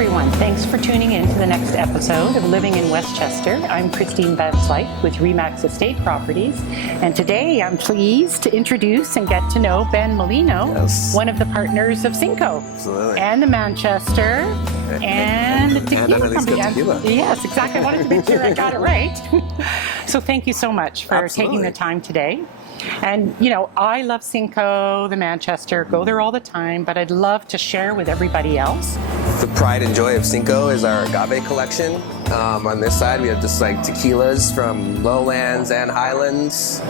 everyone. Thanks for tuning in to the next episode of Living in Westchester. I'm Christine Van Slyke with Remax Estate Properties. And today I'm pleased to introduce and get to know Ben Molina, one of the partners of Cinco. Absolutely. And the Manchester and the Tequila company. Tequila. Yes, exactly. I wanted to make sure I got it right. So thank you so much for taking the time today. And, you know, I love Cinco, the Manchester, go there all the time, but I'd love to share with everybody else. The pride and joy of Cinco is our agave collection. On this side, we have just like tequilas from lowlands and highlands.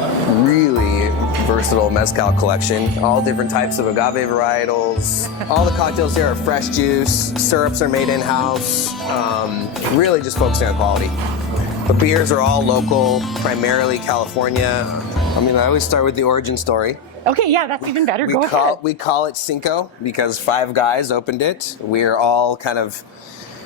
Really versatile mezcal collection. All different types of agave varietals. All the cocktails here are fresh juice. Syrups are made in-house. Really just focusing on quality. The beers are all local, primarily California. I mean, I always start with the origin story. Okay, yeah, that's even better. Go ahead. We call it Cinco because 5 guys opened it. We're all kind of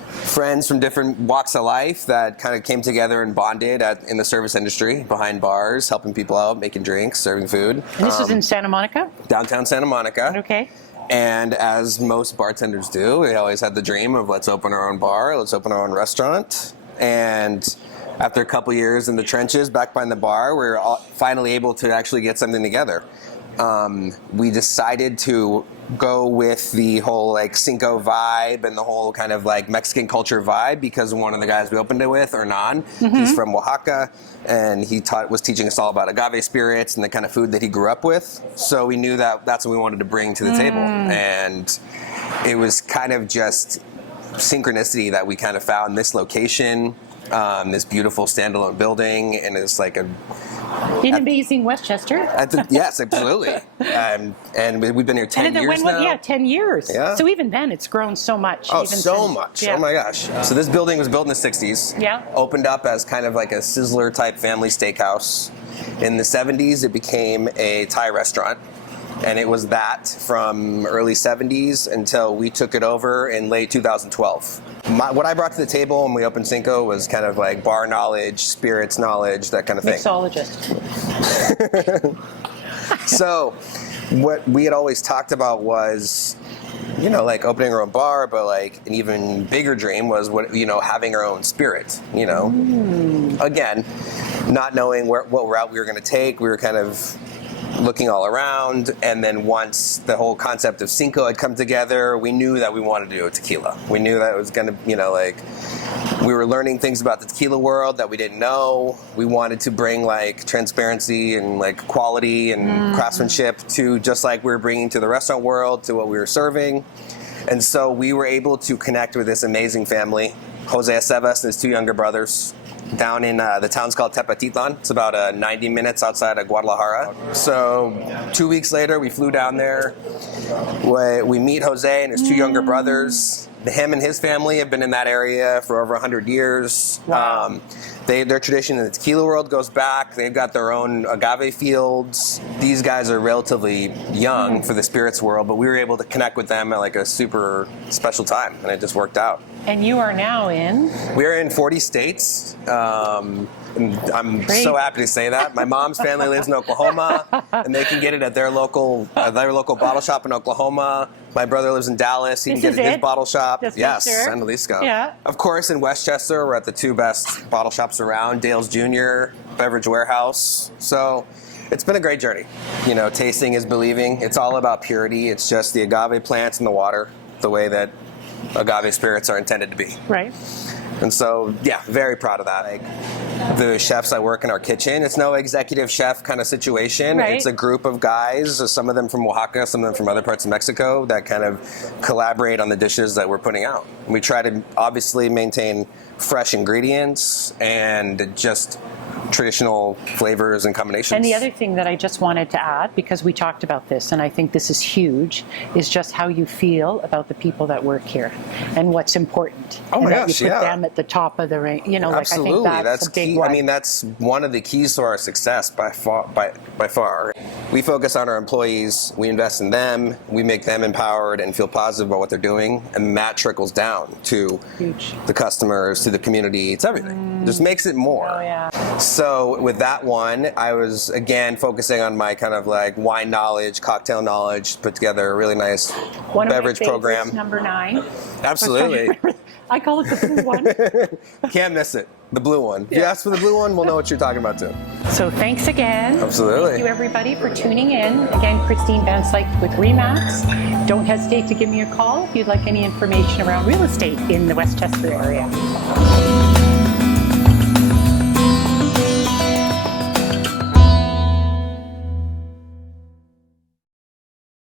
friends from different walks of life that kind of came together and bonded in the service industry, behind bars, helping people out, making drinks, serving food. And this is in Santa Monica? Downtown Santa Monica. Okay. And as most bartenders do, we always had the dream of let's open our own bar, let's open our own restaurant. And after a couple years in the trenches back behind the bar, we were finally able to actually get something together. We decided to go with the whole like Cinco vibe and the whole kind of like Mexican culture vibe because one of the guys we opened it with, Hernan, he's from Oaxaca, and he was teaching us all about agave spirits and the kind of food that he grew up with. So we knew that that's what we wanted to bring to the table. And it was kind of just synchronicity that we kind of found this location. This beautiful standalone building, and it's like in amazing Westchester. Yes, absolutely. And we've been here 10 years now. Yeah, 10 years. Yeah. So even then, it's grown so much. Oh, so much. Yeah. Oh my gosh. So this building was built in the 60s. Yeah. Opened up as kind of like a Sizzler type family steakhouse. In the 70s, it became a Thai restaurant. And it was that from early 70s until we took it over in late 2012. What I brought to the table when we opened Cinco was kind of like bar knowledge, spirits knowledge, that kind of thing. Mixologist. So what we had always talked about was, you know, like opening our own bar, but like an even bigger dream was having our own spirit, you know. Again, not knowing what route we were going to take, we were kind of looking all around, and then once the whole concept of Cinco had come together, we knew that we wanted to do a tequila. We knew that it was going to, you know, like we were learning things about the tequila world that we didn't know. We wanted to bring like transparency and like quality and craftsmanship to just like we were bringing to the restaurant world, to what we were serving. And so we were able to connect with this amazing family, Jose Acevas and his 2 younger brothers, down in the town's called Tepatitlan. It's about 90 minutes outside of Guadalajara. So 2 weeks later, we flew down there. We meet Jose and his 2 younger brothers. Him and his family have been in that area for over 100 years. Wow. Their tradition in the tequila world goes back. They've got their own agave fields. These guys are relatively young for the spirits world, but we were able to connect with them at like a super special time, and it just worked out. And you are now in? We're in 40 states. And I'm so happy to say that. My mom's family lives in Oklahoma, and they can get it at their local bottle shop in Oklahoma. My brother lives in Dallas. He can get it at his bottle shop. Yes, Angelisco. Yeah. Of course, in Westchester, we're at the 2 best bottle shops around, Dale's Jr., Beverage Warehouse. So it's been a great journey. You know, tasting is believing. It's all about purity. It's just the agave plants in the water, the way that agave spirits are intended to be. Right. And so, yeah, very proud of that. Like, the chefs that work in our kitchen, it's no executive chef kind of situation. Right. It's a group of guys, some of them from Oaxaca, some of them from other parts of Mexico, that kind of collaborate on the dishes that we're putting out. We try to obviously maintain fresh ingredients and just traditional flavors and combinations. And the other thing that I just wanted to add, because we talked about this, and I think this is huge, is just how you feel about the people that work here and what's important. Oh my gosh, you put them at the top of the range. You know, absolutely. Like I think that's a big key. one. I mean, that's one of the keys to our success by far. we focus on our employees, we invest in them, we make them empowered and feel positive about what they're doing, and that trickles down to the customers, to the community. It's everything. Just makes it more. Oh, yeah. So with that one, I was again focusing on my kind of like wine knowledge, cocktail knowledge, put together a really nice One beverage of my program. Number 9. Absolutely. I call it the blue one. Can't miss it. The blue one. If you ask for the blue one, we'll know what you're talking about too. So thanks again. Absolutely. Thank you everybody for tuning in. Again, Christine Van Slyke with Remax. Don't hesitate to give me a call if you'd like any information around real estate in the Westchester area.